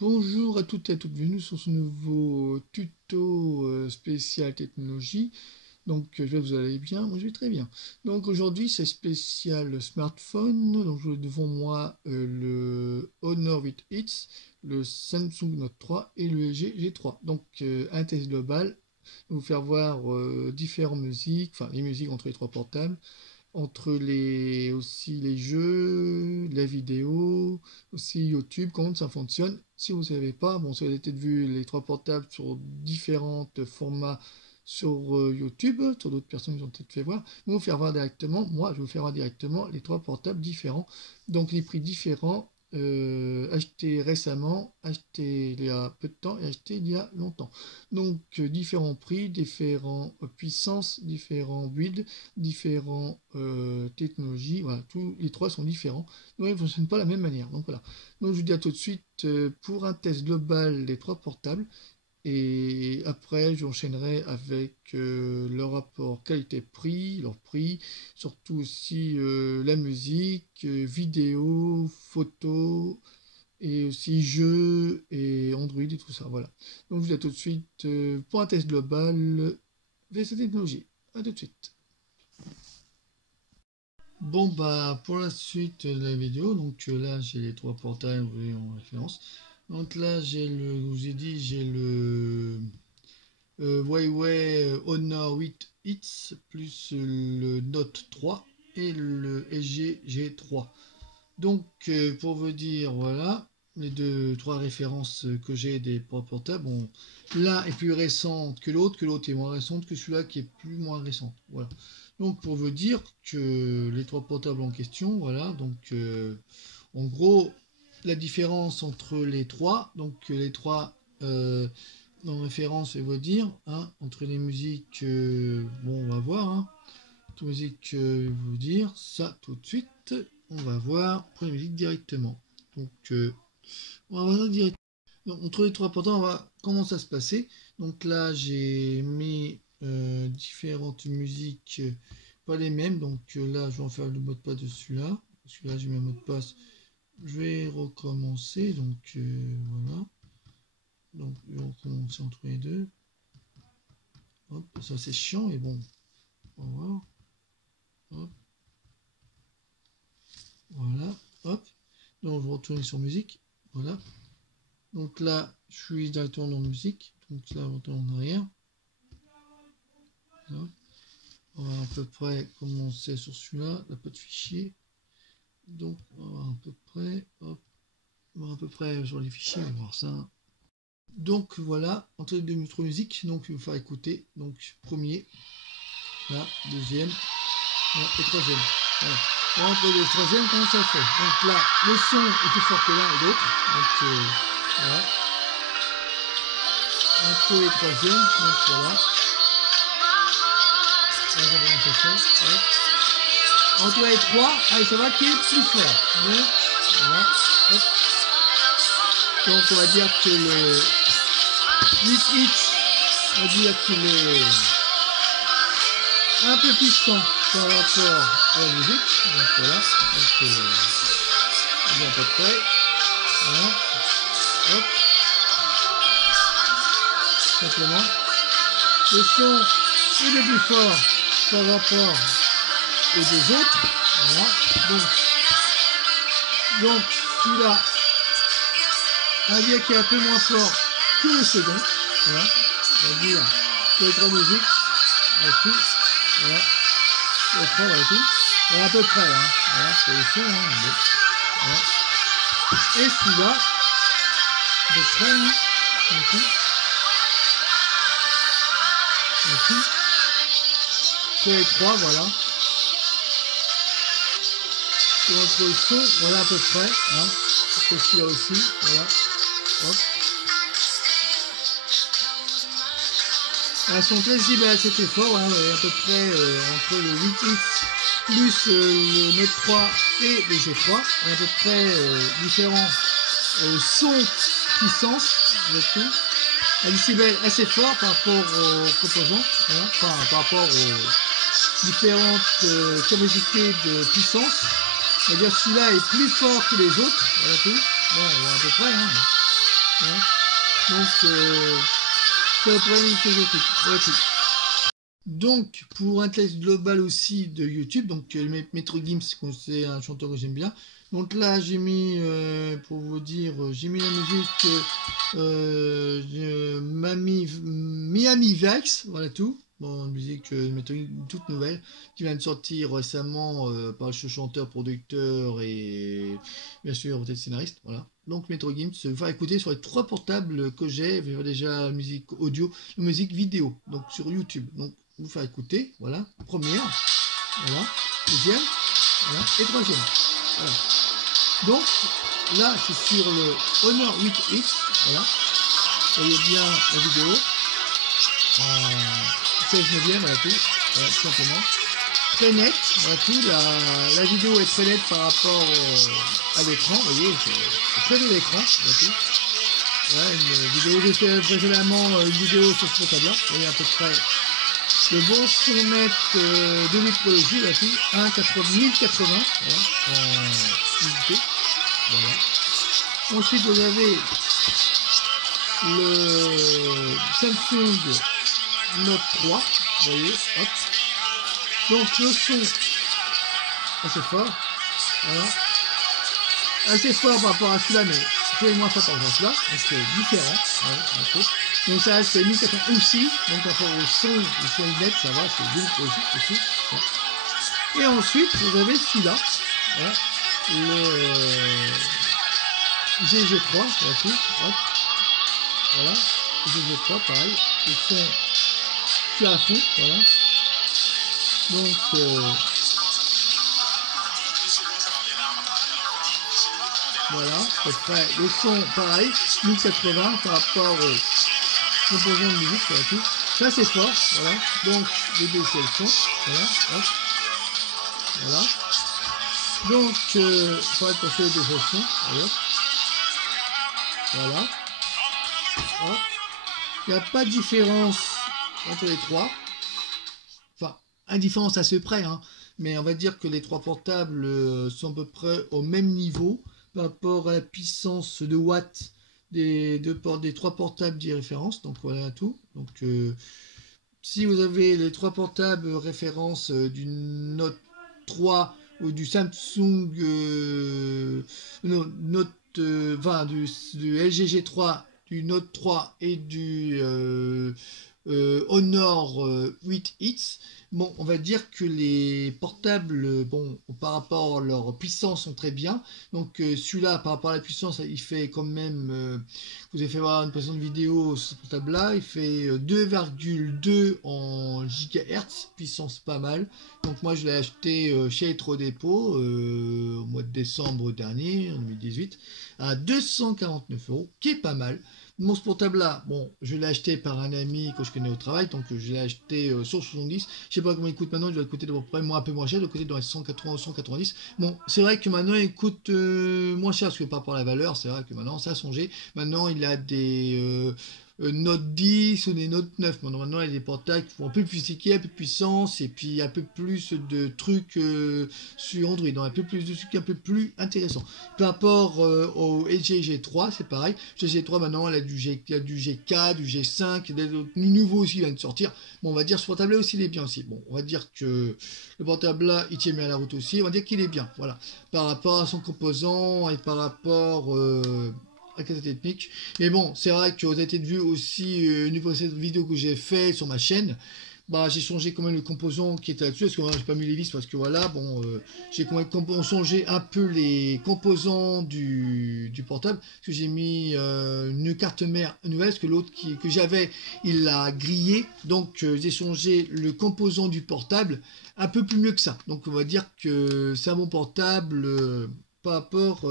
Bonjour à toutes et à toutes, bienvenue sur ce nouveau tuto spécial technologie. Donc j'espère que vous allez bien, moi je vais très bien. Donc aujourd'hui c'est spécial smartphone, donc j'ai devant moi le Honor 8X, le Samsung Note 3 et le LG G3. Donc un test global, vous faire voir différentes musiques, enfin les musiques entre les trois portables, entre aussi les jeux, la vidéo, aussi YouTube, comment ça fonctionne. Si vous ne savez pas, bon, si vous avez peut-être vu les trois portables sur différents formats sur YouTube, sur d'autres personnes qui ont peut-être fait voir, vous faire voir directement, moi je vais vous faire voir directement les trois portables différents, donc les prix différents, achetés récemment, achetés il y a peu de temps et achetés il y a longtemps. Donc différents prix, différentes puissances, différents builds, différentes technologies, voilà, tous les trois sont différents, donc ils ne fonctionnent pas de la même manière. Donc voilà. Donc je vous dis à tout de suite pour un test global des trois portables. Et après, j'enchaînerai avec le rapport qualité-prix, leur prix, surtout aussi la musique, vidéo, photo, et aussi jeux et Android et tout ça. Voilà. Donc je vous dis à tout de suite pour un test global VC Technologie. À tout de suite. Bon bah pour la suite de la vidéo, donc là j'ai les trois portails en référence. Donc là j'ai le, je vous ai dit, j'ai le Huawei Honor 8X plus le Note 3 et le LG G3. Donc pour vous dire, voilà, les trois références que j'ai des portables, bon, l'un est plus récente que l'autre est moins récente que celui-là qui est plus moins récente. Voilà. Donc pour vous dire que les trois portables en question, voilà, donc en gros, la différence entre les trois, donc les trois en référence, je vais vous dire, hein, entre les musiques, bon, on va voir, hein, entre les musiques, je vais vous dire ça tout de suite. On va voir pour les musiques directement. Donc, on va voir ça directement. Donc, entre les trois portails, on va comment ça se passer. Donc là, j'ai mis différentes musiques, pas les mêmes. Donc là, je vais en faire le mot de passe de celui-là. Celui-là, j'ai mis un mot de passe. Je vais recommencer. Donc voilà. Donc, je vais recommencer entre les deux. Hop, ça c'est chiant, mais bon, on va voir. Hop. Voilà, hop. Donc, je vais retourner sur musique. Voilà. Donc là, je suis directement dans musique. Donc là, on retourne en arrière. Voilà. On va à peu près commencer sur celui-là. Il n'y a pas de fichier. Donc, on va voir à peu près. Hop. On va voir à peu près sur les fichiers. On va voir ça. Donc voilà, entre les deux micro musique. Donc, il va falloir écouter. Donc, premier. Là, deuxième. Voilà, et troisième. Voilà. Entre le troisième, comment ça fait? Donc là, le son est plus fort que l'un et l'autre. Donc voilà. Entre les troisièmes, donc voilà. Voilà comment ça fait. Voilà. Entre les trois, allez, ça va qui est plus fort. Donc voilà. Hop. Donc on va dire que le 8X, on va dire qu'il est un peu puissant par rapport à la musique. Donc voilà. Donc on est à peu près. Voilà. Hop. Simplement. Le son il est plus fort par rapport aux deux autres. Voilà. Donc celui-là, on va dire qu'il est un peu moins fort que le second. Voilà. On va dire que les trois musiques, et tout. Voilà. Les trois, voilà tout. Voilà à peu près. Hein. Voilà, c'est le son. Hein. Bon. Voilà. Et celui-là, à peu près. Hein. Tout. Ainsi. Pour les trois, voilà. Et entre le son, voilà à peu près. Hein. C'est celui-là aussi. Voilà. Hop. Elles sont très visibles à cet effort, hein, à peu près entre le 8X plus le Note 3 et le G3, à peu près différents sons, puissance, un décibel assez fort par rapport aux composants, hein, enfin par rapport aux différentes capacités de puissance. C'est-à-dire celui-là est plus fort que les autres, voilà tout. Bon, à peu près. Hein. Hein. Donc, c'est le problème que je fais. Donc, pour un test global aussi de YouTube, donc Maître Gims, c'est un chanteur que j'aime bien. Donc là, j'ai mis, pour vous dire, j'ai mis la musique Miami Vice, voilà tout. Bon, une musique Maître Gims, toute nouvelle, qui vient de sortir récemment par ce chanteur, producteur et bien sûr peut-être scénariste. Voilà. Donc Maître Gims, je vais faire écouter sur les 3 portables que j'ai, déjà la musique audio, la musique vidéo, donc sur YouTube. Donc vous faire écouter, voilà, première, voilà, deuxième, voilà, et troisième, voilà. Donc, là, c'est sur le Honor 8X, voilà, vous voyez bien la vidéo, 16 neuvième, voilà tout, voilà, tout simplement, très net, voilà tout, la vidéo est très nette par rapport à l'écran, vous voyez, c'est très de l'écran, voilà tout. Voilà, une vidéo, j'ai fait précédemment une vidéo sur ce portable-là, vous voyez à peu près le bon son net de métrologie, là tout, 1080, voilà, en unité, voilà. Ensuite, vous avez le Samsung Note 3, vous voyez, hop. Donc le son assez fort, voilà, assez fort par rapport à celui-là, mais c'est moins fort par rapport à celui-là, donc c'est différent, ouais, donc ça c'est 1080 aussi, donc par rapport au son net, ça va, c'est bien aussi. Ouais. Et ensuite, vous avez celui-là, voilà, le GG3, voilà tout, hop, voilà, GG3, pareil, le son, je suis à fond, voilà, donc voilà, à peu près, le son, pareil, 1080 par rapport au composant de musique, voilà tout. Ça c'est fort, voilà. Donc le baisser le son, voilà, hop. Voilà. Donc pour être pour faire le baisser le son, voilà. Hop. Il n'y a pas de différence entre les trois. Enfin, indifférence à ce près, hein. Mais on va dire que les 3 portables sont à peu près au même niveau par rapport à la puissance de watts des 3 portables de référence. Donc voilà tout. Donc si vous avez les 3 portables référence du Note 3 ou du Samsung Note 20, du LG G3, du Note 3 et du Honor 8X, bon, on va dire que les portables, bon, par rapport à leur puissance, sont très bien. Donc celui-là, par rapport à la puissance, il fait quand même, vous avez fait voir une précédente vidéo sur ce portable-là, il fait 2,2 en gigahertz, puissance pas mal. Donc moi, je l'ai acheté chez Electrodépôt au mois de décembre dernier, en 2018, à 249 €, qui est pas mal. Mon portable-là, bon, je l'ai acheté par un ami que je connais au travail, donc je l'ai acheté sur 70. Je sais pas comment il coûte maintenant, il doit coûter à peu près un peu moins cher, il doit coûter dans les 180 ou 190. Bon, c'est vrai que maintenant il coûte moins cher, parce que par rapport à la valeur, c'est vrai que maintenant ça a changé. Maintenant il a des Note 10 ou des Note 9. Maintenant il y a des portables qui font un peu plus sticky, un peu de puissance, et puis un peu plus de trucs sur Android, donc un peu plus de trucs un peu plus intéressants. Par rapport au LG G3, c'est pareil. Le G3 maintenant, il y a du G4, du G5, du nouveau aussi vient de sortir. Bon, on va dire ce portable-là aussi, il est bien aussi. Bon, on va dire que le portable-là, il tient bien la route aussi. On va dire qu'il est bien, voilà. Par rapport à son composant et par rapport à sa technique. Mais bon, c'est vrai que vous avez peut-être vu aussi une précédente vidéo que j'ai fait sur ma chaîne. Bah, j'ai changé quand même le composant qui était là-dessus, parce que j'ai pas mis les vis, parce que voilà, bon, j'ai quand même changé un peu les composants du portable, parce que j'ai mis une carte mère nouvelle, parce que l'autre que j'avais, il l'a grillé, donc j'ai changé le composant du portable un peu plus mieux que ça. Donc on va dire que c'est un bon portable par rapport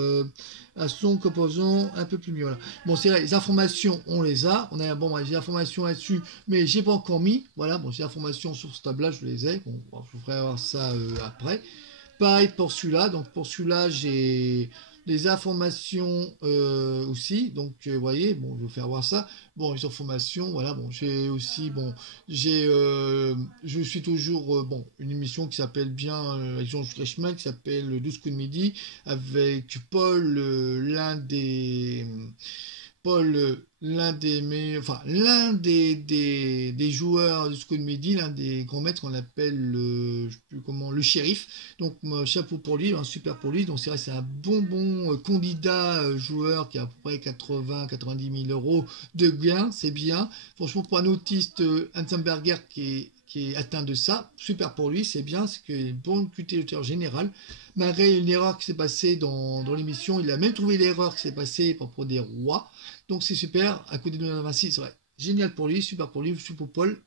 à son composant un peu plus mieux. Voilà. Bon, c'est vrai, les informations, on les a. On a bon, j'ai informations là-dessus, mais j'ai pas encore mis. Voilà, bon, j'ai informations sur ce table-là, je les ai. Bon, je vous ferai voir ça après. Pareil pour celui-là. Donc pour celui-là, j'ai des informations aussi. Donc vous voyez, bon, je vais vous faire voir ça. Bon, les informations, voilà. Bon, j'ai aussi, bon, je suis toujours, bon, une émission qui s'appelle bien avec Jean Fleischmann, qui s'appelle 12 coups de midi, avec Paul, l'un des Paul, l'un des joueurs du Scout Midi, l'un des grands maîtres, on l'appelle je sais plus comment, le shérif. Donc chapeau pour lui, un super pour lui. Donc c'est vrai, c'est un bon candidat joueur qui a à peu près 80-90 000 euros de gains, c'est bien. Franchement, pour un autiste, Hansenberger qui est atteint de ça, super pour lui, c'est bien, c'est qu'il est bon cultivateur général. Malgré une erreur qui s'est passée dans l'émission, il a même trouvé l'erreur qui s'est passée à propos des rois. Donc c'est super, à côté de 26, c'est vrai. Génial pour lui, super pour lui, super pour Paul.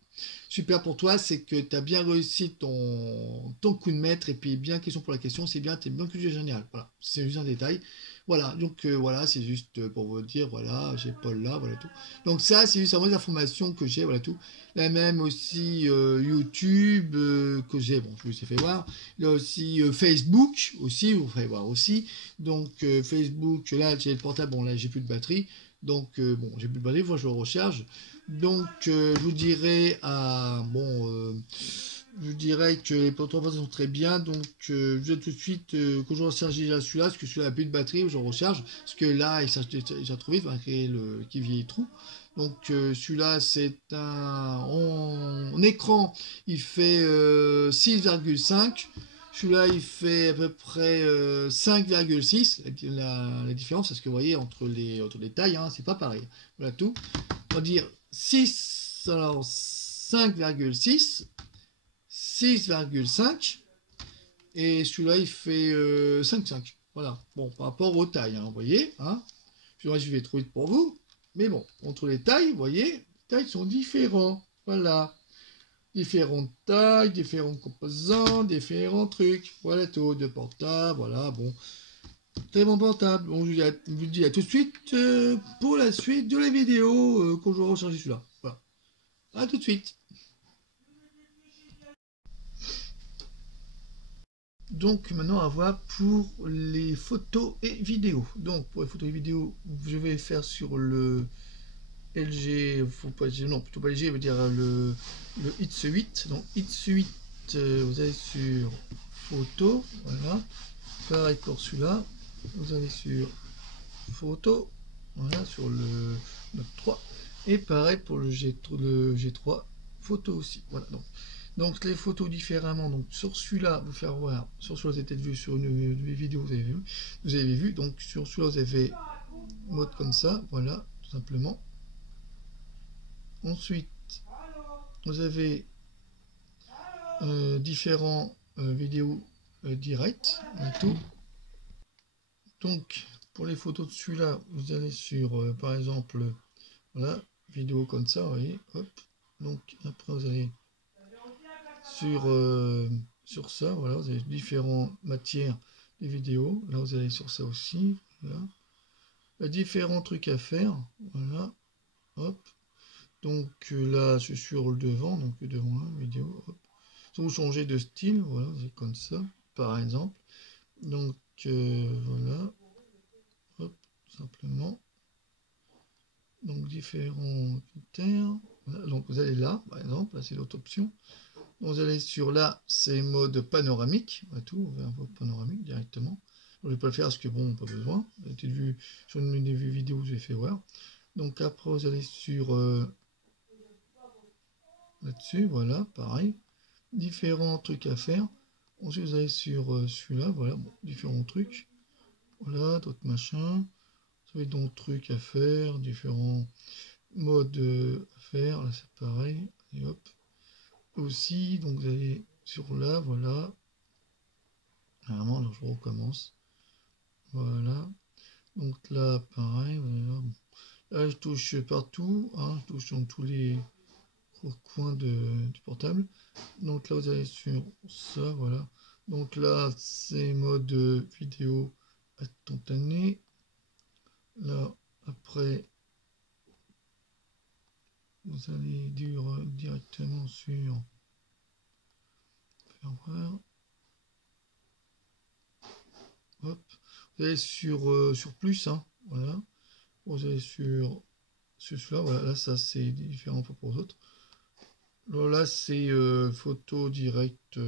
Super pour toi, c'est que tu as bien réussi ton coup de maître, et puis bien question pour la question, c'est bien, tu es bien culture général. Voilà, c'est juste un détail. Voilà, donc voilà, c'est juste pour vous dire, voilà, j'ai Paul là, voilà tout. Donc ça, c'est juste les informations que j'ai, voilà tout. La même aussi YouTube que j'ai, bon, je vous ai fait voir. Là aussi Facebook, aussi, vous ferez voir aussi. Donc Facebook, là, j'ai le portable, bon là, j'ai plus de batterie. Donc bon, j'ai plus de batterie, il faut que je le recharge. Donc, je vous dirais je dirais que les trois sont très bien. Donc, je vais tout de suite que je recharge déjà celui-là, parce que celui-là n'a plus de batterie, je recharge, parce que là, il s'est trop vite, va créer le qui vieillit trop. Donc, celui-là, c'est en écran, il fait 6,5. Celui-là, il fait à peu près 5,6. La différence, c'est ce que vous voyez entre les tailles, hein, c'est pas pareil. Voilà tout. On va dire 6, alors 5,6, 6,5, et celui-là il fait 5,5. Voilà, bon, par rapport aux tailles, hein, vous voyez, hein. Je vais trop vite pour vous, mais bon, entre les tailles, vous voyez, les tailles sont différents. Voilà, différentes tailles, différents composants, différents trucs. Voilà tout, de portable, voilà, bon. Très bon portable. Bon, je vous dis à tout de suite pour la suite de la vidéo quand je vais recharger celui-là. Voilà. À tout de suite. Donc maintenant à voir pour les photos et vidéos. Donc pour les photos et vidéos, je vais faire sur le LG, non plutôt pas LG, je veux dire le X8. Donc X8, vous allez sur photo, voilà. Pareil pour celui-là, vous allez sur photo, voilà, sur le Note 3. Et pareil pour le G3, photo aussi. Voilà, donc les photos différemment. Donc sur celui-là, vous faire voir, sur celui-là, vous avez peut-être vu sur une vidéo, vous avez vu. Donc sur celui-là, vous avez mode comme ça, voilà, tout simplement. Ensuite, vous avez différents vidéos directs, et tout. Donc pour les photos de celui-là, vous allez sur, par exemple, voilà, vidéo comme ça, vous voyez, hop. Donc après, vous allez sur ça, voilà, vous avez différentes matières de vidéos. Là, vous allez sur ça aussi, voilà. Il y a différents trucs à faire, voilà, hop. Donc là, je suis sur le devant, donc devant la vidéo, hop. Si vous changez de style, voilà, vous êtes comme ça, par exemple. Donc voilà, hop, simplement. Donc différents critères. Voilà. Donc vous allez là, par exemple, là c'est l'autre option. Donc, vous allez sur là, c'est mode panoramique, voilà tout, on va un mode panoramique directement. Je ne vais pas le faire parce que bon, pas besoin. Vous avez vu sur une des vidéos, j'ai fait voir. Donc après, vous allez sur là-dessus, voilà, pareil. Différents trucs à faire. Ensuite, vous allez sur celui-là, voilà, bon, différents trucs. Voilà, d'autres machins. Vous avez d'autres trucs à faire, différents modes à faire. Là, c'est pareil. Et hop. Aussi, donc vous allez sur là, voilà. Vraiment, alors je recommence. Voilà. Donc là, pareil. Voilà. Là, je touche partout. Hein, je touche dans tous les coins du portable. Donc là, vous allez sur ça, voilà. Donc là, c'est mode vidéo instantané. Là, après, vous allez directement sur faire voir. Hop. Vous allez sur plus, hein, voilà. Vous allez sur celui-là, voilà. Là, ça, c'est différent pour les autres. Alors là, c'est photo directe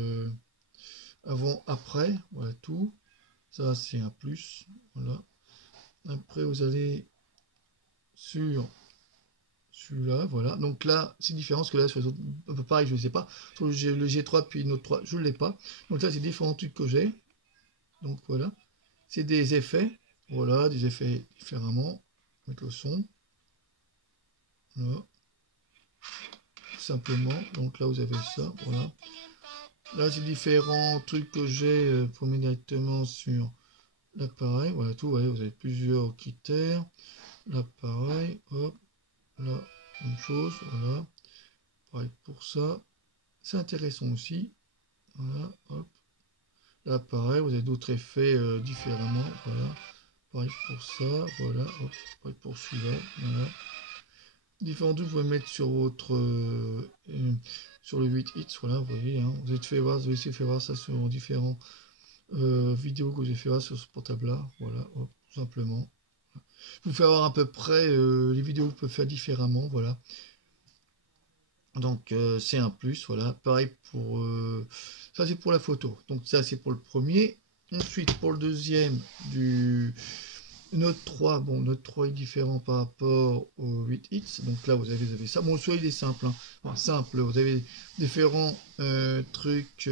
avant, après, voilà tout. Ça, c'est un plus, voilà. Après, vous allez sur celui-là, voilà. Donc là, c'est différent parce que là, sur les autres, un peu pareil, je ne sais pas. Sur le G3 puis Note 3, je ne l'ai pas. Donc là, c'est différents trucs que j'ai. Donc voilà. C'est des effets. Voilà, des effets différemment. Mettre le son. Voilà. Simplement. Donc là, vous avez ça. Voilà. Là, c'est différents trucs que j'ai pour mettre directement sur l'appareil. Voilà, tout. Voyez, vous avez plusieurs critères. L'appareil, hop. Là, même chose. Voilà. Pareil pour ça. C'est intéressant aussi. Voilà, hop. Là, pareil, vous avez d'autres effets différemment. Voilà. Pareil pour ça. Voilà, hop. Pareil pour celui-là. Voilà. Différents trucs, vous pouvez mettre sur votre sur le 8 hits. Voilà, vous voyez. Hein. Vous avez essayé de faire voir ça sur différents vidéos que j'ai fait voir sur ce portable-là. Voilà, hop, tout simplement. Je vous fais voir à peu près les vidéos que vous pouvez faire différemment. Voilà. Donc c'est un plus, voilà. Pareil pour ça, c'est pour la photo. Donc ça c'est pour le premier. Ensuite pour le deuxième du Note 3, bon Note 3 est différent par rapport au 8 hits. Donc là vous avez ça. Bon celui il est simple, hein. Enfin, simple. Vous avez différents trucs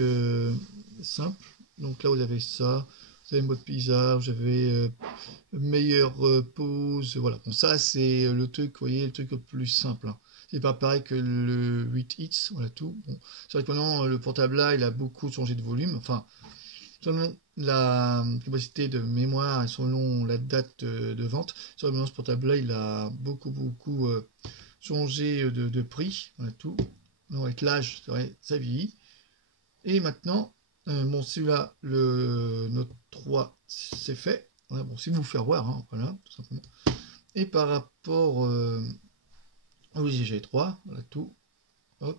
simples. Donc là vous avez ça. Vous avez mode paysage, vous avez meilleure pause. Voilà. Bon ça c'est le truc, vous voyez, le truc le plus simple. Hein. C'est pas pareil que le 8 hits, voilà tout. Bon, c'est vrai que maintenant le portable là, il a beaucoup changé de volume. Enfin, selon la capacité de mémoire et selon la date de vente, c'est vrai que maintenant ce portable là, il a beaucoup changé de prix, voilà tout. Non, avec l'âge, c'est vrai, ça vieillit. Et maintenant, bon, celui-là, le Note 3, c'est fait. Voilà, bon, c'est vous faire voir, hein, voilà, tout simplement. Et par rapport au G3, voilà tout. Hop.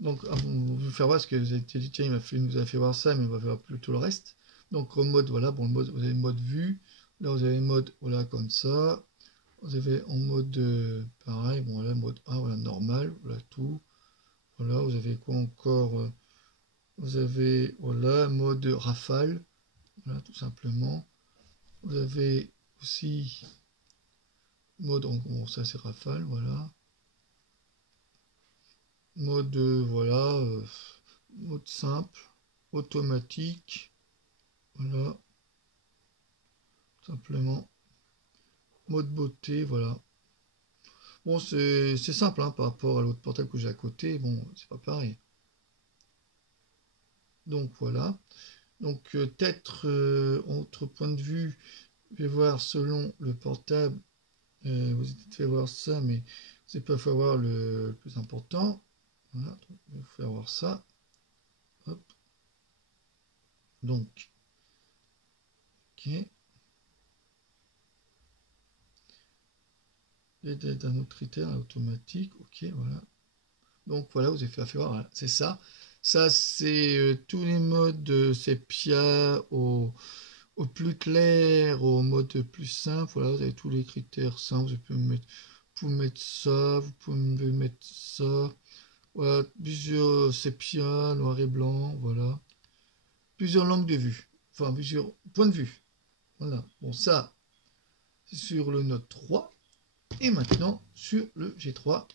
Donc, on va faire voir ce que vous avez dit, tiens, il nous a fait voir ça, mais on va faire plutôt le reste. Donc, en mode, voilà, bon, le mode, vous avez le mode vue. Là, vous avez le mode, voilà, comme ça. Vous avez en mode, pareil, bon, voilà, mode 1, voilà, normal, voilà, tout. Voilà, vous avez quoi encore vous avez, voilà, mode rafale, voilà, tout simplement. Vous avez aussi mode, bon, ça c'est rafale, voilà. Mode, voilà, mode simple, automatique, voilà, simplement. Mode beauté, voilà. Bon, c'est simple hein, par rapport à l'autre portable que j'ai à côté. Bon, c'est pas pareil. Donc voilà. Donc peut-être, autre point de vue, je vais voir selon le portable. Vous avez fait voir ça, mais c'est pas fait voir le plus important. Voilà, donc, je vais vous faire voir ça. Hop. Donc, ok. D'un autre critère automatique, ok, voilà. Donc voilà, vous avez fait voir, voilà, c'est ça. Ça, c'est tous les modes sépia au plus clair, au mode plus simple. Voilà, vous avez tous les critères simples. Vous pouvez mettre ça, vous pouvez mettre ça. Voilà, plusieurs sépia, noir et blanc, voilà. Plusieurs langues de vue, enfin plusieurs points de vue. Voilà, bon ça, c'est sur le Note 3. Et maintenant, sur le G3,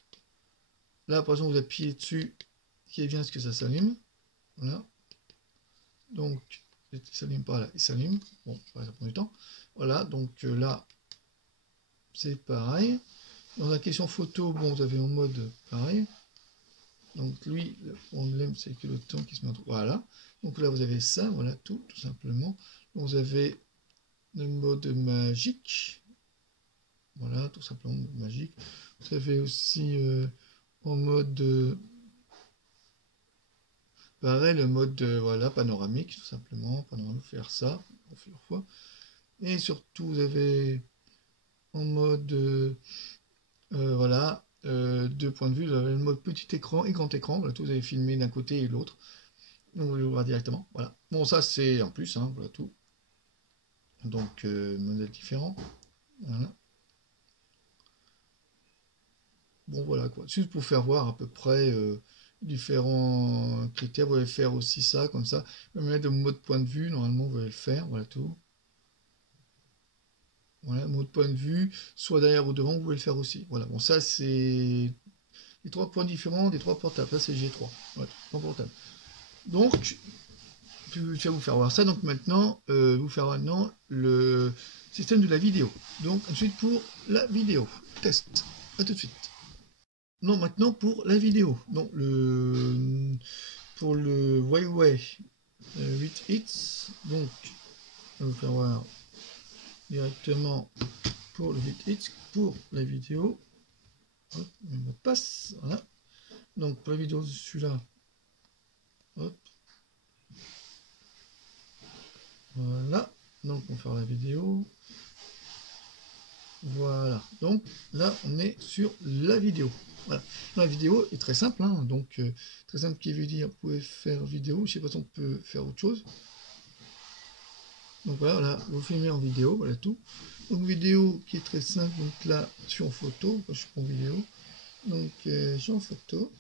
là, par exemple, vous appuyez dessus, qui est bien ce que ça s'allume. Voilà. Donc, il s'allume pas là, il s'allume. Bon, ça prend du temps. Voilà, donc là, c'est pareil. Dans la question photo, bon, vous avez en mode pareil. Donc lui, le problème, c'est que le temps qui se met entre... Voilà. Donc là, vous avez ça, voilà, tout simplement. Donc, vous avez le mode magique. Voilà, tout simplement, mode magique. Vous avez aussi en mode... pareil, le mode voilà, panoramique, tout simplement. Panoramique, faire ça, plusieurs fois. Et surtout, vous avez en mode, voilà, deux points de vue. Vous avez le mode petit écran et grand écran. Voilà, tout, vous avez filmé d'un côté et de l'autre. Donc, vous le voir directement. Voilà. Bon, ça, c'est en plus, hein, voilà tout. Donc, modèle différent. Voilà. Bon, voilà quoi. Juste pour faire voir à peu près différents critères. Vous allez faire aussi ça, comme ça. Vous mettre de mode point de vue. Normalement, vous allez le faire. Voilà tout. Voilà, mode point de vue, soit derrière ou devant, vous pouvez le faire aussi. Voilà, bon, ça c'est les 3 points différents des 3 portables. Ça c'est G3. Voilà, 3 portables. Donc, je vais vous faire voir ça. Donc maintenant, vous faire maintenant le système de la vidéo. Donc ensuite pour la vidéo. Test. À tout de suite. Non, maintenant pour la vidéo. Donc pour le Huawei 8 hits. Donc, je vais vous faire voir directement pour le 8 hits pour la vidéo. Hop, le mot de passe. Voilà. Donc pour la vidéo, celui-là. Hop. Voilà. Donc on va faire la vidéo. Voilà. Donc là, on est sur la vidéo. Voilà. La vidéo est très simple. Hein. Donc très simple qui veut dire vous pouvez faire vidéo. Je sais pas si on peut faire autre chose. Donc voilà, vous filmez en vidéo, voilà tout. Donc vidéo qui est très simple. Donc là, je suis en photo. Je suis en vidéo. Donc je suis en photo.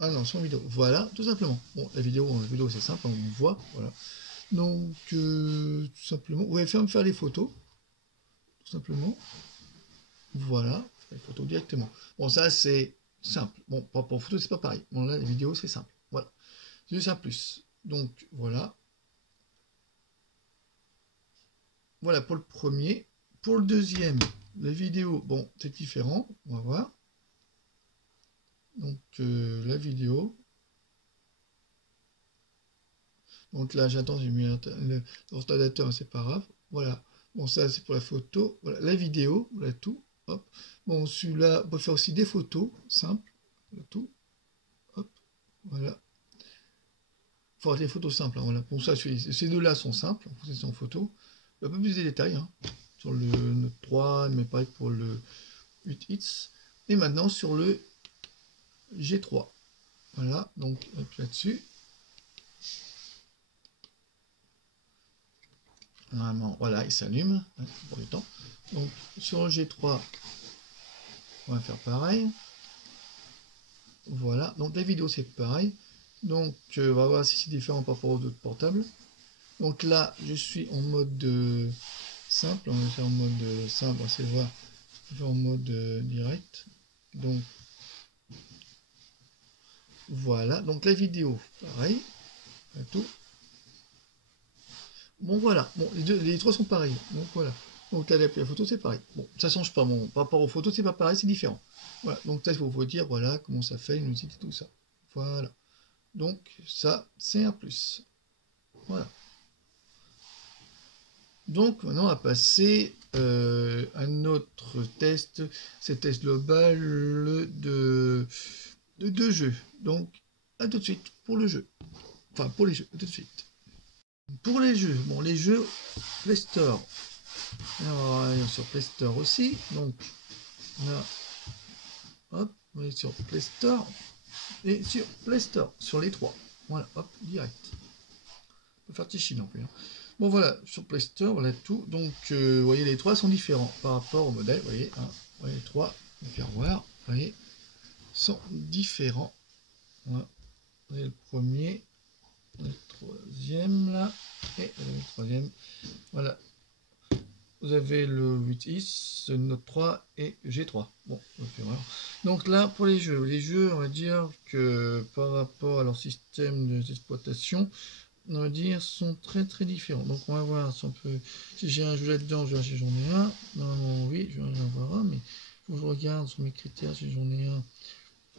Ah non, c'est en vidéo. Voilà, tout simplement. Bon, la vidéo c'est simple, on voit. Voilà. Donc, tout simplement, vous pouvez faire les photos, tout simplement. Voilà, les photos directement. Bon, ça, c'est simple. Bon, pour photo, c'est pas pareil. Bon, là, les vidéos, c'est simple. Voilà. C'est juste un plus. Donc, voilà. Voilà pour le premier. Pour le deuxième, la vidéo, bon, c'est différent. On va voir. Donc, la vidéo. Donc là, j'attends, j'ai mis l'ordinateur, c'est pas grave. Voilà. Bon, ça, c'est pour la photo. Voilà, la vidéo, voilà tout. Hop. Bon, celui-là, on peut faire aussi des photos, simples. Voilà tout. Hop. Voilà. Il faut avoir des photos simples. Hein, voilà. Bon, ça, ces deux-là sont simples. C'est en photo. Un peu plus de détails. Hein, sur le Note 3, mais pareil pour le 8 hits. Et maintenant, sur le G3. Voilà. Donc, là-dessus. Normalement, voilà, il s'allume hein, pour le temps. Donc, sur le G3, on va faire pareil. Voilà, donc la vidéo c'est pareil. Donc on va voir si c'est différent par rapport aux autres portables. Donc là, je suis en mode simple. On va faire en mode simple, on va essayer de voir. Je vais faire en mode direct. Donc voilà, donc la vidéo, pareil. Tout. Bon voilà, bon, les trois sont pareils. Donc voilà. Donc là, la photo, c'est pareil. Bon, ça change pas. Bon, par rapport aux photos, c'est pas pareil, c'est différent. Voilà. Donc là, il faut vous dire, voilà, comment ça fait, une musique et tout ça. Voilà. Donc ça, c'est un plus. Voilà. Donc maintenant, on va passer à notre test. C'est test global de deux jeux. Donc, à tout de suite pour le jeu. Enfin, pour les jeux, à tout de suite. Pour les jeux, bon, les jeux Play Store. Alors, on va aller sur Play Store aussi. Donc, là, hop, on est sur Play Store et sur Play Store, sur les trois. Voilà, hop, direct. On peut faire Tichy non plus. Hein. Bon, voilà, sur Play Store, voilà tout. Donc, vous voyez, les trois sont différents par rapport au modèle. Vous voyez, hein, voyez les trois, on va faire voir. Vous voyez, sont différents. Voilà. Vous voyez le premier, le troisième là, et le troisième. Voilà. Vous avez le 8Is, le Note 3 et G3. Bon, donc là, pour les jeux, on va dire que par rapport à leur système d'exploitation, on va dire, sont très très différents. Donc on va voir si on peut. Si j'ai un jeu là-dedans, je vais voir si j'en ai un. Normalement, oui, je vais en avoir un, mais il faut que je regarde sur mes critères si j'en ai un.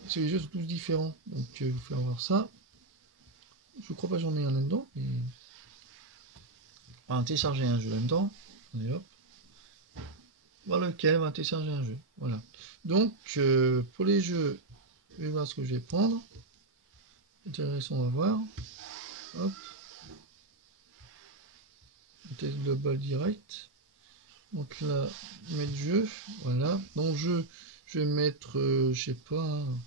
Parce que les jeux sont tous différents. Donc je vais vous faire voir ça. Je crois pas que j'en ai un là-dedans, mais. On va télécharger un jeu là-dedans. Allez hop. Voir lequel on va télécharger un jeu. Voilà. Donc pour les jeux, je vais voir ce que je vais prendre. Intéressant, on va voir. Hop. Test global direct. Donc là, mettre jeu, voilà. Dans jeu, je vais mettre, je sais pas. Hein.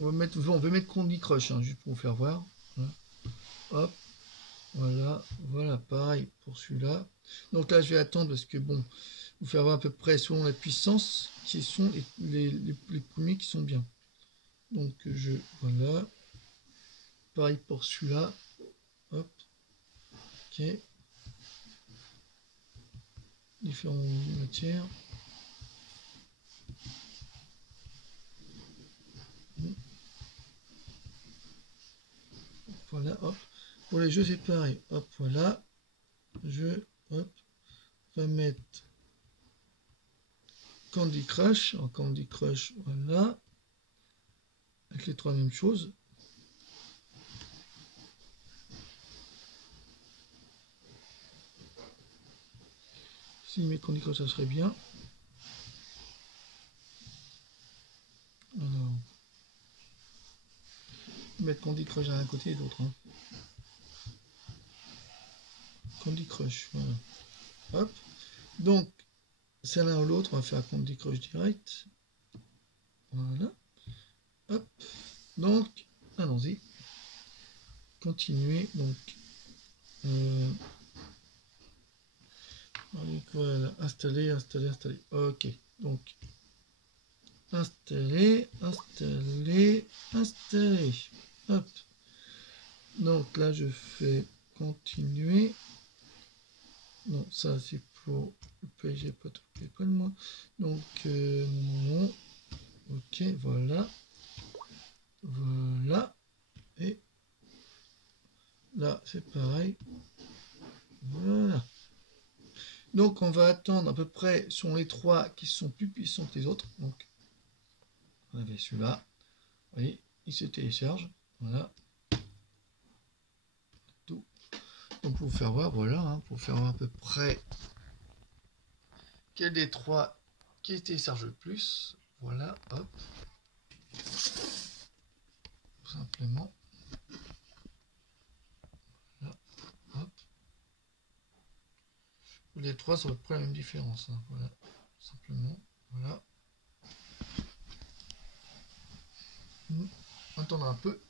On va mettre Candy Crush, hein, juste pour vous faire voir. Voilà. Hop, voilà, pareil pour celui-là. Donc là, je vais attendre parce que bon, vous faire voir à peu près selon la puissance qui sont les premiers qui sont bien. Donc voilà. Pareil pour celui-là. Hop. Ok. différentes matières. Voilà, hop. Pour les jeux, c'est pareil. Hop, voilà. Je, hop, va mettre Candy Crush. En Candy Crush, voilà. Avec les trois mêmes choses. Si mes Candy Crush, ça serait bien. Alors, mettre Candy Crush à un côté et l'autre. Hein. Candy Crush, voilà. Hop. Donc, c'est l'un ou l'autre, on va faire Candy Crush direct. Voilà. Hop. Donc, allons-y. Continuer. Donc, voilà. Installer. Ok. Donc, installer. Hop. Donc là, je fais continuer. Non, ça c'est pour le PSG, pas de moi. Donc, non. Ok, voilà. Voilà. Et là, c'est pareil. Voilà. Donc, on va attendre à peu près, sont les trois qui sont plus puissants que les autres. Donc, on avait celui-là. Vous voyez, il se télécharge. Voilà. Tout. Donc, pour vous faire voir, voilà, hein, pour faire voir à peu près quel des trois qui se télécharge le plus. Voilà, hop. Tout simplement. Là, hop. Les trois sont à peu près la même différence. Hein. Voilà, tout simplement. Voilà. Attendre un peu.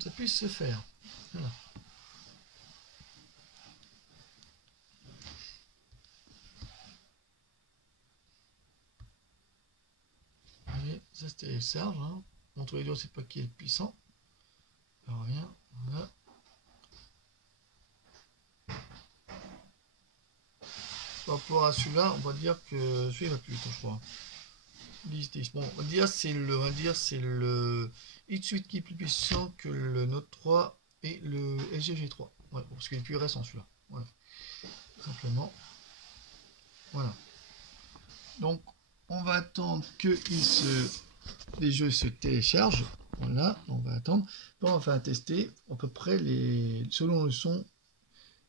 Ça puisse se faire. Voilà. Voyez, ça se télécharge. Hein. Entre les deux, c'est pas qui est le puissant. Alors, rien. Voilà. Par rapport à celui-là, on va dire que celui-là va plus vite, je crois. 10. Bon, on va dire c'est le X8 qui est plus puissant que le Note 3 et le LG G3. Ouais, parce qu'il est plus récent celui-là. Voilà. Tout simplement. Voilà. Donc, on va attendre que les jeux se téléchargent. Voilà, on va attendre. Bon, on va faire tester à peu près selon le son,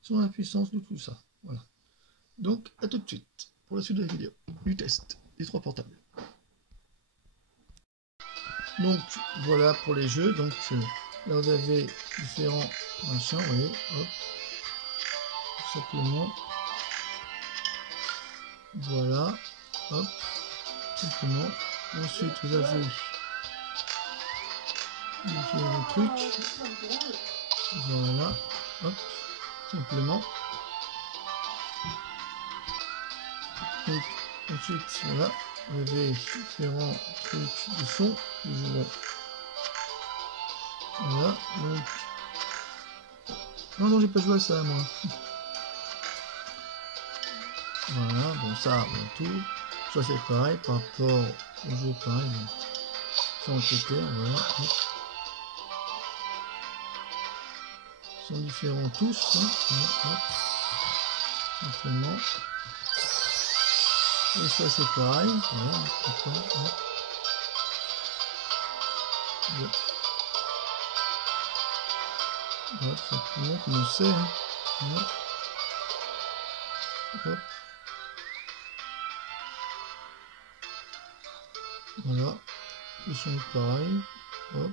selon la puissance de tout ça. Voilà. Donc, à tout de suite pour la suite de la vidéo, du test des trois portables. Donc, voilà pour les jeux. Donc, là, vous avez différents machins, vous voyez, hop, tout simplement. Voilà, hop, tout simplement. Ensuite, vous avez différents trucs. Voilà, hop, simplement. Donc, ensuite, voilà, vous avez différents trucs de son. Voilà, donc. Non, j'ai pas joué à ça, moi. Voilà, bon, ça, bon, tout. Ça, c'est pareil par rapport au jeu, pareil. Bon. Ça, on peut faire, voilà. Hop. Ils sont différents tous, hein. Voilà, hop. Simplement. Et ça, c'est pareil. Voilà, hop. Bon. Hop, simplement, comme on sait, hein. Voilà. Hop. Voilà. Ils sont pareils. Hop.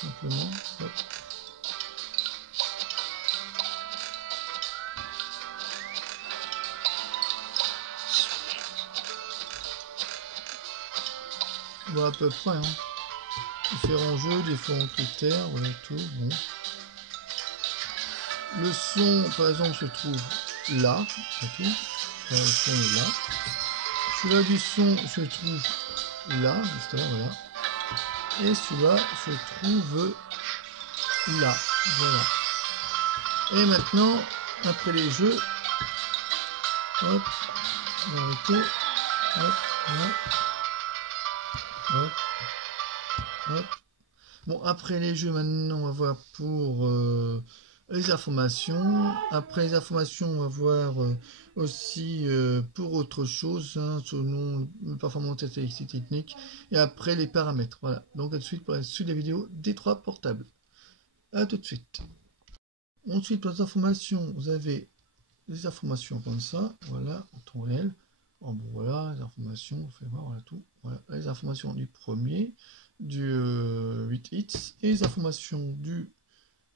Simplement. Hop. Voilà, à peu près, hein. Différents jeux, différents critères, voilà tout. Bon. Le son, par exemple, se trouve là, c'est tout. Là, le son est là. Celui-là du son se trouve là, juste là, voilà. Et celui-là se trouve là, voilà. Et maintenant, après les jeux, hop, on va arrêter, hop, voilà, hop, hop. Bon, après les jeux, maintenant, on va voir pour les informations. Après les informations, on va voir aussi pour autre chose, hein, selon le performance et technique. Et après, les paramètres. Voilà. Donc, à tout de suite pour la suite des vidéos des 3 portables. À tout de suite. Ensuite, pour les informations, vous avez les informations comme ça. Voilà, en temps réel. Bon, voilà, les informations, on fait voir, voilà tout. Voilà, les informations du premier, du 8 hits, et les informations du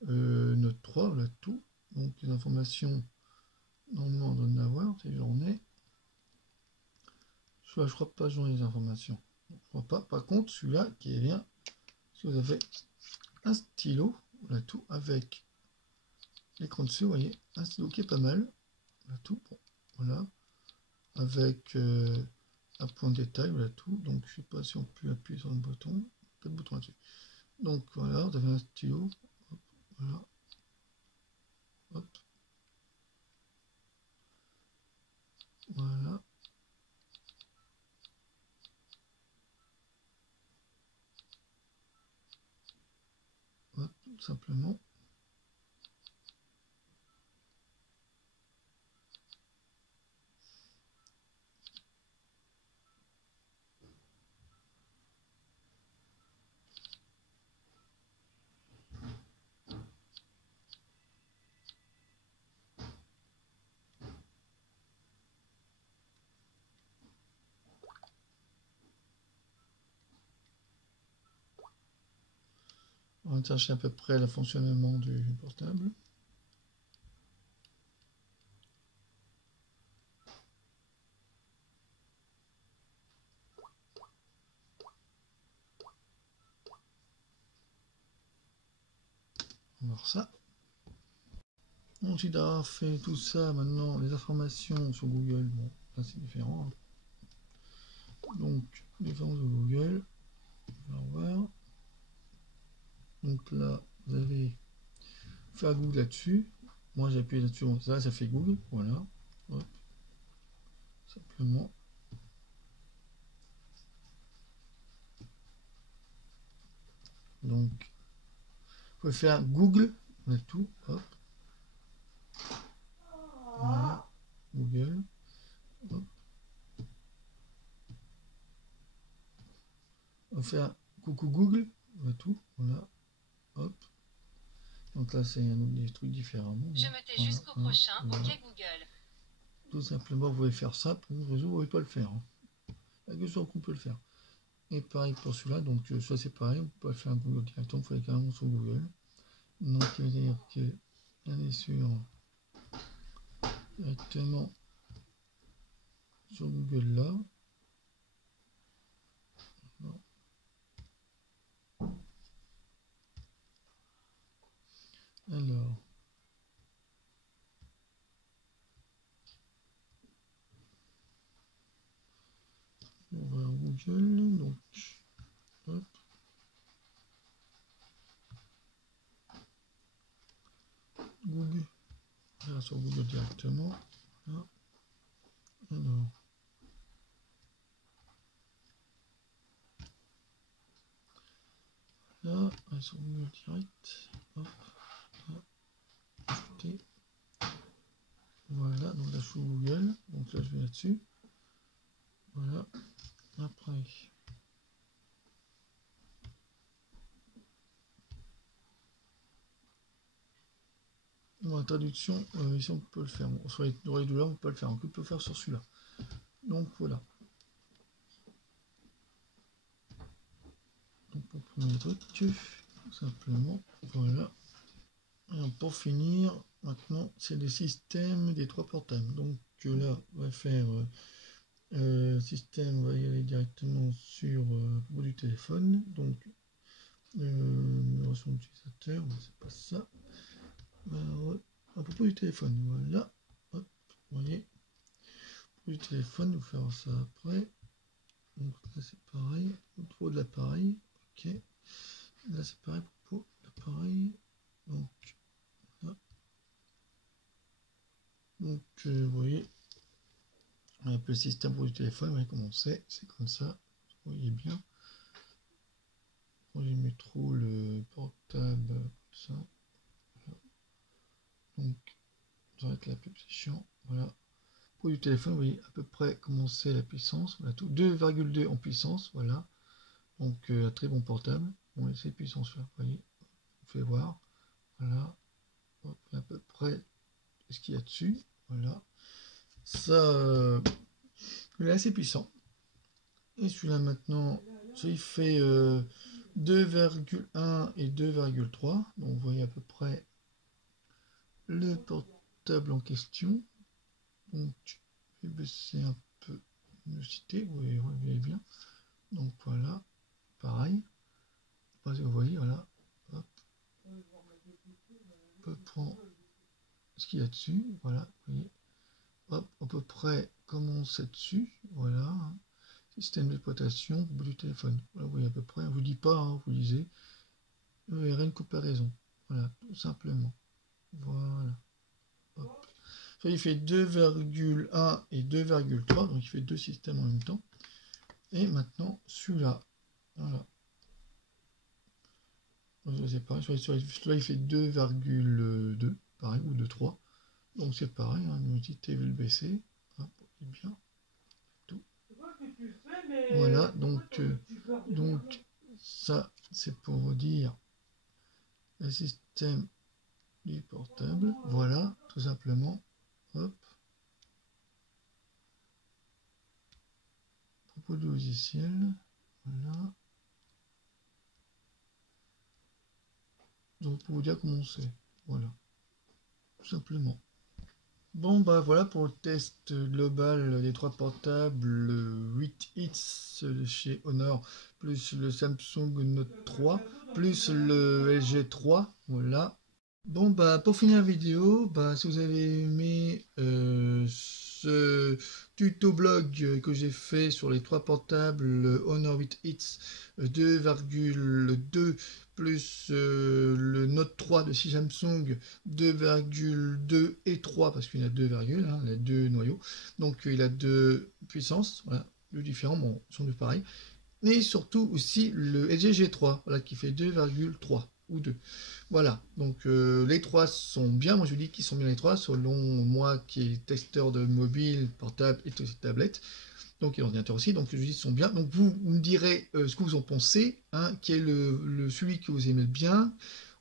Note 3, voilà tout. Donc les informations, normalement on doit en avoir, ces journées. Je crois pas j'en ai les informations. Je crois pas. Par contre, celui-là qui est bien, si vous avez un stylo, voilà tout, avec l'écran dessus, vous voyez, un stylo qui est pas mal, voilà tout, bon, voilà, avec un point de détail, voilà tout. Donc je sais pas si on peut appuyer sur le bouton, pas de bouton là-dessus. Donc voilà, vous avez un stylo, hop, voilà, hop, voilà, hop, tout simplement. On va chercher à peu près le fonctionnement du portable. On va voir ça. Ensuite d'avoir fait tout ça, maintenant les informations sur Google, bon, là c'est différent. Donc, les informations de Google, on va voir. Donc là, vous avez faire Google là-dessus. Moi j'ai appuyé là-dessus, ça fait Google, voilà. Hop. Simplement. Donc, vous pouvez faire Google, voilà tout, hop. Voilà, Google, hop. On va faire coucou Google, voilà tout, voilà, hop. Donc là, c'est des trucs différemment. Je me tais jusqu'au prochain, voilà. Ok Google. Tout simplement, vous pouvez faire ça, pour le réseau, vous ne pouvez pas le faire. Hein. La question qu'on peut le faire. Et pareil pour celui-là, donc soit c'est pareil, on peut pas le faire un Google directement, il faut aller carrément sur Google. Donc, ça veut dire qu'on est sur directement sur Google là. Alors, on va à Google, donc, hop. Google, on va sur Google directement. Là. Alors, là, on va sur Google direct. Hop, là, ajouter. Voilà, donc là je suis Google, donc là je vais là-dessus. Voilà, après. Bon, la traduction, ici on peut le faire. Bon, sur les douleurs, on peut le faire. On peut le faire sur celui-là. Donc voilà. Donc pour le premier truc, tout simplement, voilà. Alors, pour finir, maintenant, c'est le système des 3 portables. Donc là, on va faire système, on va y aller directement sur propos du téléphone. Donc, numéro d'utilisateur, c'est pas ça. À propos du téléphone, voilà. Hop, vous voyez. Du téléphone, nous faire ça après. Donc là c'est pareil. Au niveau de l'appareil, ok. Là c'est pareil pour l'appareil. Donc là, Donc vous voyez, on a le système pour le téléphone, vous voyez comment c'est comme ça, vous voyez bien. Quand j'ai mis trop le portable comme ça, voilà. Donc j'arrête la pub, c'est chiant, voilà. Pour du téléphone, vous voyez à peu près comment c'est la puissance, voilà tout, 2,2 en puissance, voilà. Donc un très bon portable, on essaie puissance là, vous voyez, on fait voir, voilà, hop, à peu près ce qu'il y a dessus, voilà. Ça, il est assez puissant. Et celui-là maintenant, ça il fait 2,1 et 2,3. Donc vous voyez à peu près le portable en question. Donc je vais baisser un peu la luminosité, vous voyez bien. Donc voilà, pareil. Vous voyez, voilà. Hop. On peut prendre ce qu'il y a dessus, voilà, vous voyez. Hop, à peu près comment c'est dessus, voilà. Système d'exploitation du téléphone. Voilà, vous voyez à peu près, on ne vous dit pas, hein, vous lisez. Vous verrez une comparaison. Voilà, tout simplement. Voilà. Hop. Ça, il fait 2,1 et 2,3, donc il fait deux systèmes en même temps. Et maintenant, celui-là. Voilà. C'est pareil, celui-là il fait 2,2, pareil, ou 2,3. Donc c'est pareil, hein, une petite TV le baisser. Hop, bien. Tout. Voilà, donc ça, c'est pour vous dire le système du portable. Voilà, tout simplement. Hop. Propos du logiciel. Voilà. Donc pour vous dire comment c'est. Voilà. Tout simplement. Bon bah voilà pour le test global des trois portables, le 8 Hz chez Honor, plus le Samsung Note 3, plus le LG 3, voilà. Bon bah pour finir la vidéo, bah si vous avez aimé ce tuto blog que j'ai fait sur les trois portables, le Honor 8X 2,2 plus le Note 3 de chez Samsung 2,2 et 3 parce qu'il y a 2, hein, les deux noyaux, donc il a deux puissances, voilà, deux différents, bon, ils sont deux pareils. Et surtout aussi le LG G3, voilà, qui fait 2,3 ou 2. Voilà, donc les trois sont bien, moi je dis qu'ils sont bien les trois, selon moi qui est testeur de mobile, portable et aussi tablette, donc et l'ordinateur aussi, donc je dis qu'ils sont bien. Donc vous me direz ce que vous en pensez, hein, quel est celui que vous aimez bien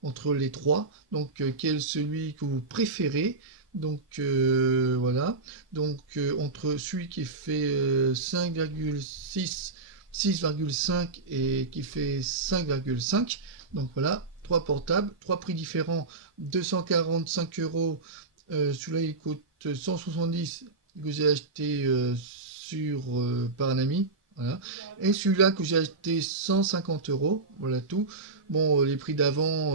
entre les trois, donc quel est celui que vous préférez. Donc voilà, donc entre celui qui fait 5,6 6,5 et qui fait 5,5. Donc voilà, trois portables, trois prix différents, 245 euros. Celui-là il coûte 170 que j'ai acheté par un ami. Voilà. Et celui-là que j'ai acheté 150 euros, voilà tout. Bon, les prix d'avant,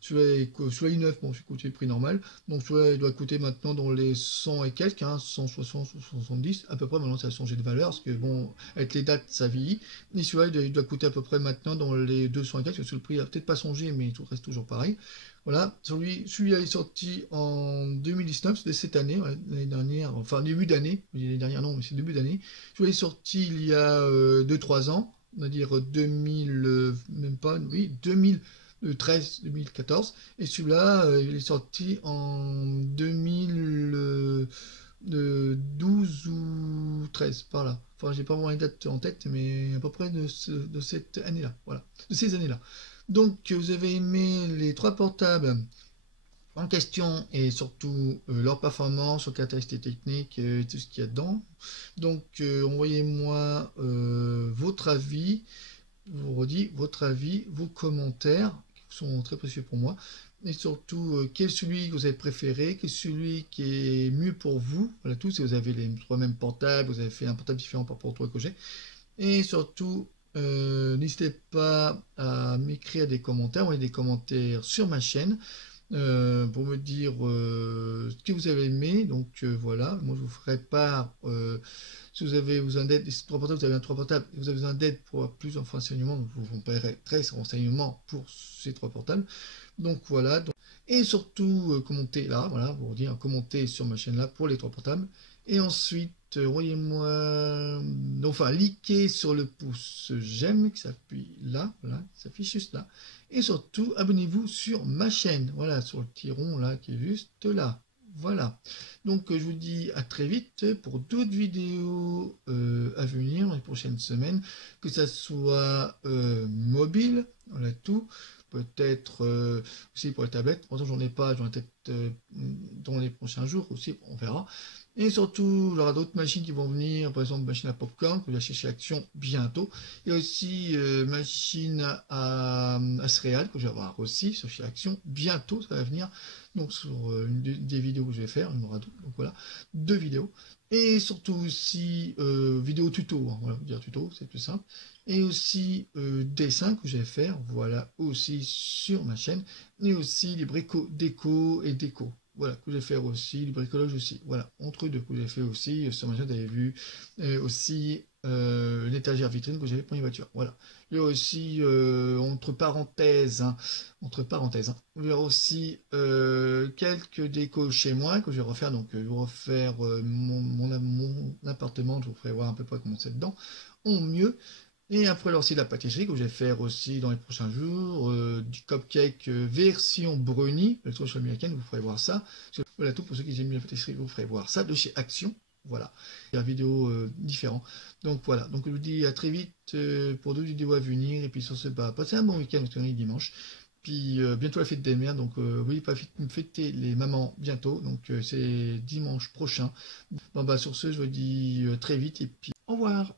celui-là est neuf, bon, j'ai coûté le prix normal. Donc celui-là, il doit coûter maintenant dans les 100 et quelques, hein, 160 ou 170, à peu près. Maintenant, ça a changé de valeur, parce que bon, avec les dates, ça vieillit. Et celui-là, il doit coûter à peu près maintenant dans les 200 et quelques, parce que le prix a peut-être pas changé, mais tout reste toujours pareil. Voilà, celui-là est sorti en 2019, c'était cette année, l'année dernière, enfin début d'année, l'année dernière non, mais c'est début d'année. Celui-là est sorti il y a 2-3 ans, on va dire 2000, même pas, oui, 2013-2014, et celui-là, il est sorti en 2012 ou 13, par là. Enfin, j'ai pas vraiment les dates en tête, mais à peu près de cette année-là, voilà, de ces années-là. Donc, vous avez aimé les trois portables en question et surtout leur performance, leurs caractéristiques techniques, tout ce qu'il y a dedans. Donc, envoyez-moi votre avis, je vous redis votre avis, vos commentaires qui sont très précieux pour moi. Et surtout, quel est celui que vous avez préféré, quel est celui qui est mieux pour vous. Voilà tout, si vous avez les trois mêmes portables, vous avez fait un portable différent par rapport au que j'ai. Et surtout, n'hésitez pas à m'écrire des commentaires, envoyer des commentaires sur ma chaîne pour me dire ce que vous avez aimé. Donc voilà, moi je vous ferai part. Si vous avez besoin d'aide, si trois portables, vous avez un trois portables, et vous avez besoin d'aide pour avoir plus de renseignements, donc je vous paierai 13 renseignements pour ces trois portables. Donc voilà. Et surtout, commentez là, voilà, pour dire commentez sur ma chaîne là pour les 3 portables. Et ensuite, envoyez-moi, enfin, likez sur le pouce j'aime qui s'appuie là, voilà, qui s'affiche juste là. Et surtout, abonnez-vous sur ma chaîne, voilà, sur le petit rond là qui est juste là. Voilà. Donc, je vous dis à très vite pour d'autres vidéos à venir dans les prochaines semaines, que ça soit mobile, voilà tout, peut-être aussi pour les tablettes. Pour l'instant, j'en ai pas, j'en ai peut-être dans les prochains jours aussi, on verra. Et surtout, il y aura d'autres machines qui vont venir, par exemple machine à popcorn que j'ai acheté chez Action bientôt. Et aussi machine à céréales que je vais avoir aussi sur chez Action bientôt, ça va venir. Donc sur des vidéos que je vais faire, il y en aura d'autres. Donc voilà, 2 vidéos. Et surtout aussi vidéo tuto, hein, voilà, dire tuto, c'est plus simple. Et aussi dessin que je vais faire, voilà, aussi sur ma chaîne. Et aussi les bricots déco et déco. Voilà, que je vais faire aussi, du bricolage aussi. Voilà, entre deux, que j'ai fait aussi sur ma chaîne, vous avez vu aussi une étagère vitrine que j'avais pour les voitures. Voilà. Il y a aussi, entre parenthèses, il y aura aussi quelques décos chez moi que je vais refaire. Donc, je vais refaire mon appartement, je vous ferai voir un peu près comment c'est dedans, en mieux. Et après, aussi de la pâtisserie que je vais faire aussi dans les prochains jours, du cupcake version brownie, la sauce américaine, vous ferez voir ça. Voilà, tout pour ceux qui aiment bien la pâtisserie, vous ferez voir ça de chez Action. Voilà, il y a une vidéo différente. Donc voilà, donc je vous dis à très vite pour d'autres vidéos à venir. Et puis sur ce, bah, passez un bon week-end, parce qu'on est dimanche. Puis bientôt la fête des mères, donc oui, pas fêter les mamans bientôt, donc c'est dimanche prochain. Bon bah sur ce, je vous dis très vite et puis au revoir.